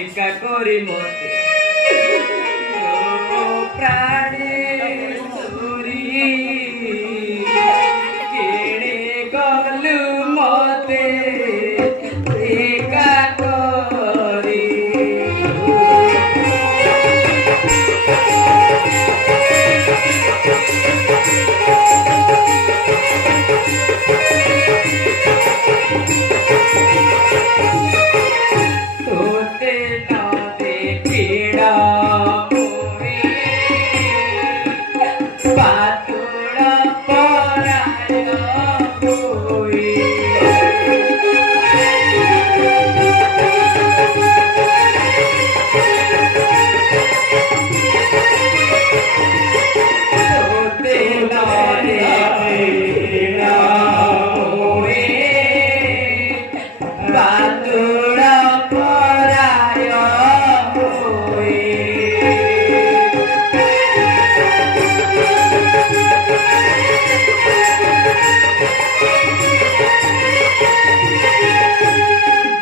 একা করে মতে প্রাণে সুরি কেড়ে গলু মতে একা করে তোতে না দেখিড়া পাতুড়া পরায় হই তোতে না দেখিড়া হই পাতুড়া পরায় হই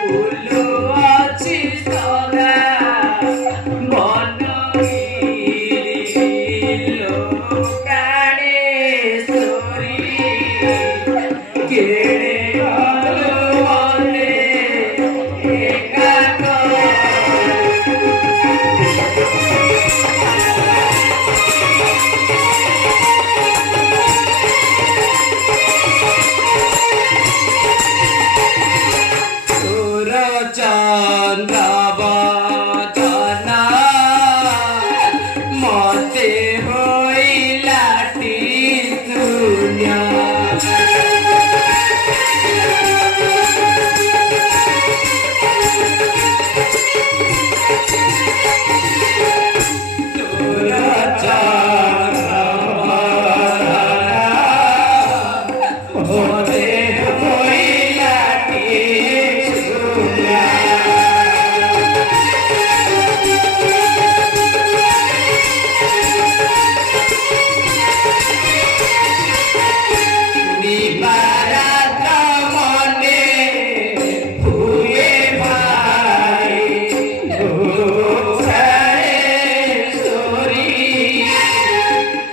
ভুলু আছে সদা মন কাড়ে সরি কেড়ে গলু মনে একা করে তোর চন্দ্রবদনা মতে হইলাটি দুনিয়া তোর চন্দ্রবদনা মতে হইলাটি দুনিয়া নিবারাত মনে ভুয়ে ভাই ভূষারে সরি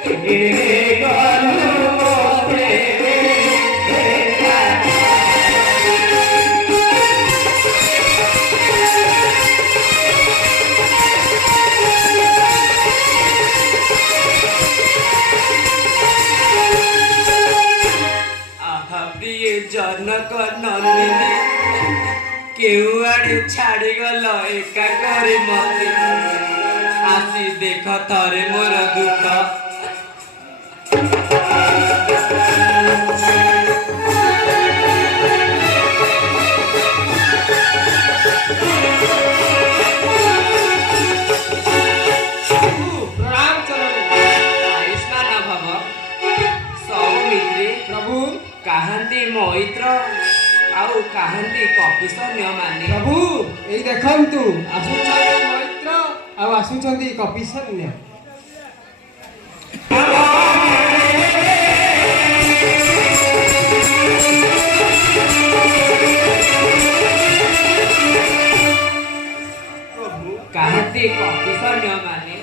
কেড়ে গলু মতে একা আহা প্রিয় জনক নন্দিনী কেউ আড়ে ছাড়ি গল একা করে মতে আসি দেখ থরে মোর দুঃখ ଆୟୁଷ୍ମାନ ଭବ ସୌମିତ୍ରୀ प्रभु କାହାନ୍ତି ମୈତ୍ର ଆଉ କାହାନ୍ତି କପିସନ୍ୟ ମାନେ प्रभु एई देखंतु आसुछंती मैत्र आ आसुछंती कपिसन्य କାହାନ୍ତି କପିସନ୍ୟ ମାନେ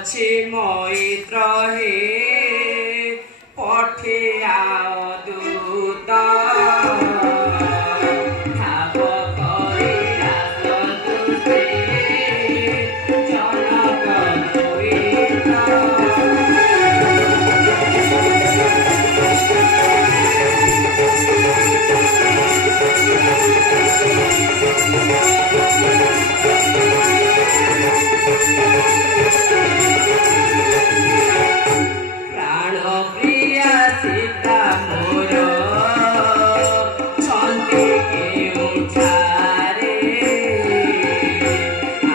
ଅଛି ମୈତ୍ର ହେ ପଠିଆ ଦୂତ ଠାବ କରି ଆସନ୍ତୁ ସେ ଜନକ ସହିତ। ପ୍ରାଣ ପ୍ରିୟା ସୀତା ମୋର ଛନ୍ତି କେଉଁଠାରେ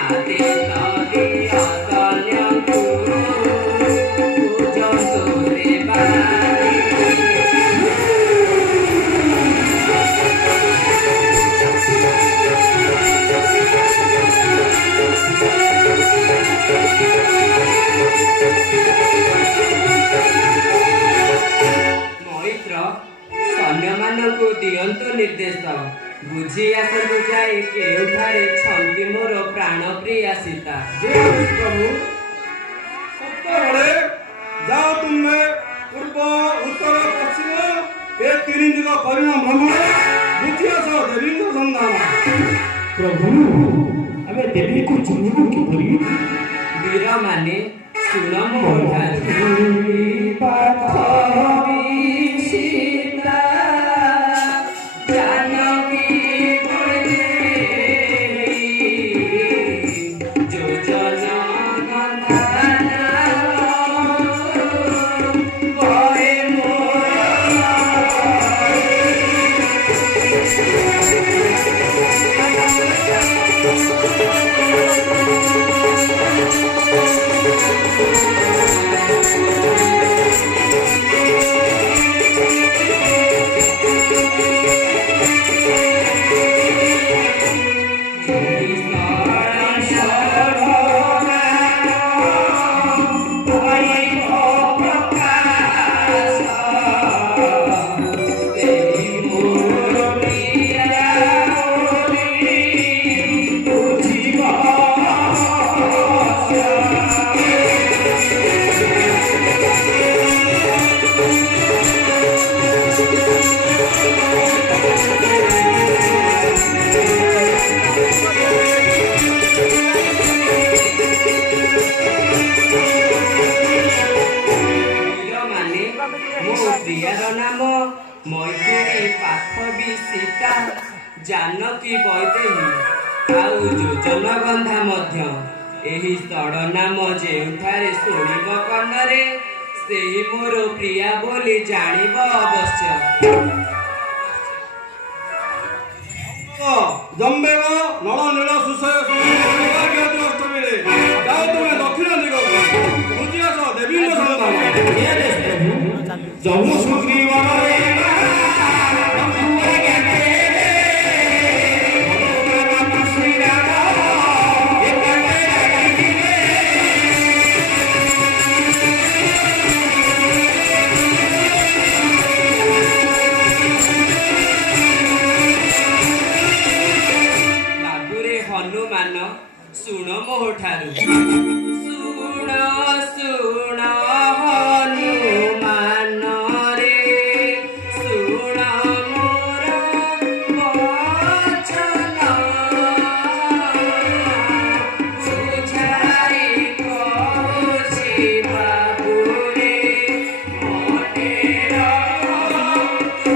ଆଦିତ ଦିଅ କନ୍ୟାକୁ ପୂଜନ୍ତୁ ଦେବାରେ। ମୈତ୍ର ସୈନ୍ୟମାନଙ୍କୁ ଦିଅନ୍ତୁ ନିର୍ଦ୍ଦେଶ, ବୁଝି ଆସନ୍ତୁ ଯାଇ କେଉଁଠାରେ ଛନ୍ତି ମୋର ପ୍ରାଣ ପ୍ରିୟା ସୀତା। ପ୍ରଭୁ ସତ୍ୟବେଳେ ଯାଅ ତୁମେ ପୂର୍ବ ଉତ୍ତର ପଶ୍ଚିମ ଏ ତିନି ଦିଗ କରିଣ ଭ୍ରମଣ ବୁଝି ଆସ ଦେବୀଙ୍କ ସନ୍ଧାନ। ପ୍ରଭୁ ଆମେ ଦେବୀକୁ ଚିହ୍ନିବୁ କିପରି? ବୀରମାନେ ଶୁଣ ମୋଠାରୁ ସୀତା ଜାନକୀ ଯୋଜନା ଗନ୍ଧାନ ବହେ ମୋ ପ୍ରିୟାର ନାମ ମୈଥିଳୀ ପାଖବି ସୀତା ଜାନକୀ ବୈଦେହୀ ଆଉ ଯୋଜନ ଗନ୍ଧା ମଧ୍ୟ। ଏହି ସ୍ଥଳ ନାମ ଯେଉଁଠାରେ ଶୁଣିବ କର୍ଣ୍ଣରେ ସେହି ମୋର ପ୍ରିୟା ବୋଲି ଜାଣିବ ଅବଶ୍ୟ। ଜମ୍ବେଳ ନଳ ନୀଳ ସୁଶୟ ଅଷ୍ଟମୀରେ ଯାଅ ତୁମେ ଦକ୍ଷିଣ ଦିଗକୁ ବୁଝି ଆସ ଦେବୀଙ୍କ ସନ୍ଧାନ। ଜମୁ ସୁଗ୍ରୀବନରେ ବାବୁରେ ହନୁମାନ ଶୁଣ ମୋଠାରୁ ଶୁଣ ଶୁଣ ହନୁମାନ ରେ ଶୁଣ ମୋର ବଚନ ବୁଝାଇ କହୁଛି ବାବୁରେ ମନେ ରଖନ୍ତୁ।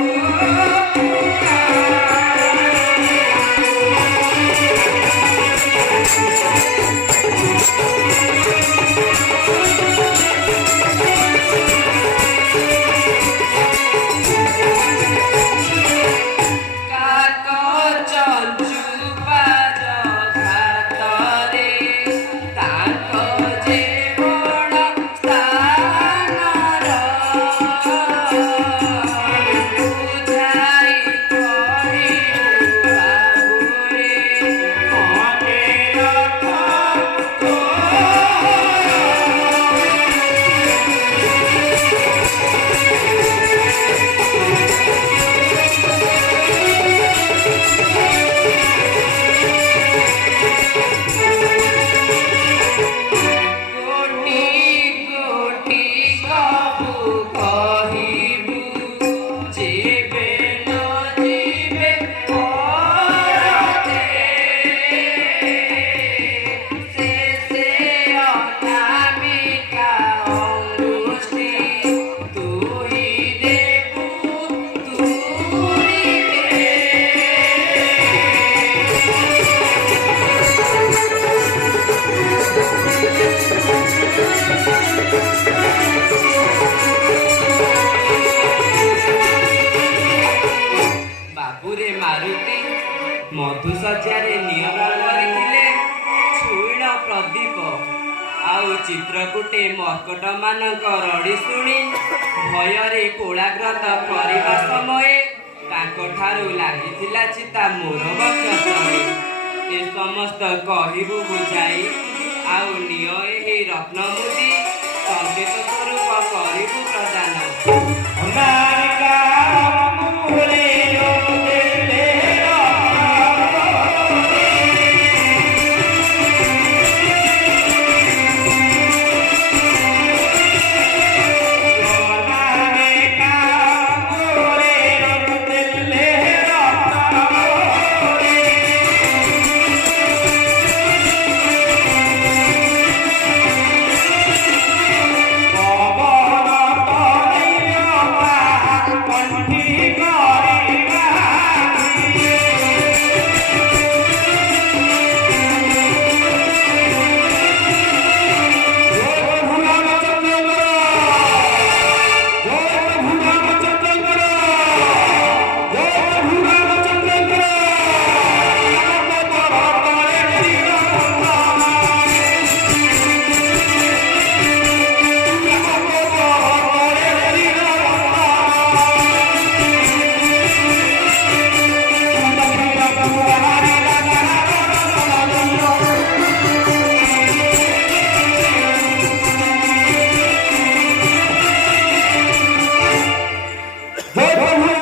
ଆଉ ଚିତ୍ରକୂଟେ ମର୍କଟ ମାନଙ୍କ ରଡ଼ି ଶୁଣି ଭୟରେ କୋଳାଗ୍ରତ କରିବା ସମୟେ ତାଙ୍କଠାରୁ ଲାଗିଥିଲା ଚିତା ମୋର ବକ୍ଷ ତଳେ। ଏ ସମସ୍ତ କହିବୁ ବୁଝାଇ ଆଉ ନିଅ ଏହି ରତ୍ନ ମୁଦି ସଙ୍ଗୀତ ସ୍ୱରୂପ କରିବୁ ପ୍ରଦାନ। ଅଙ୍ଗାର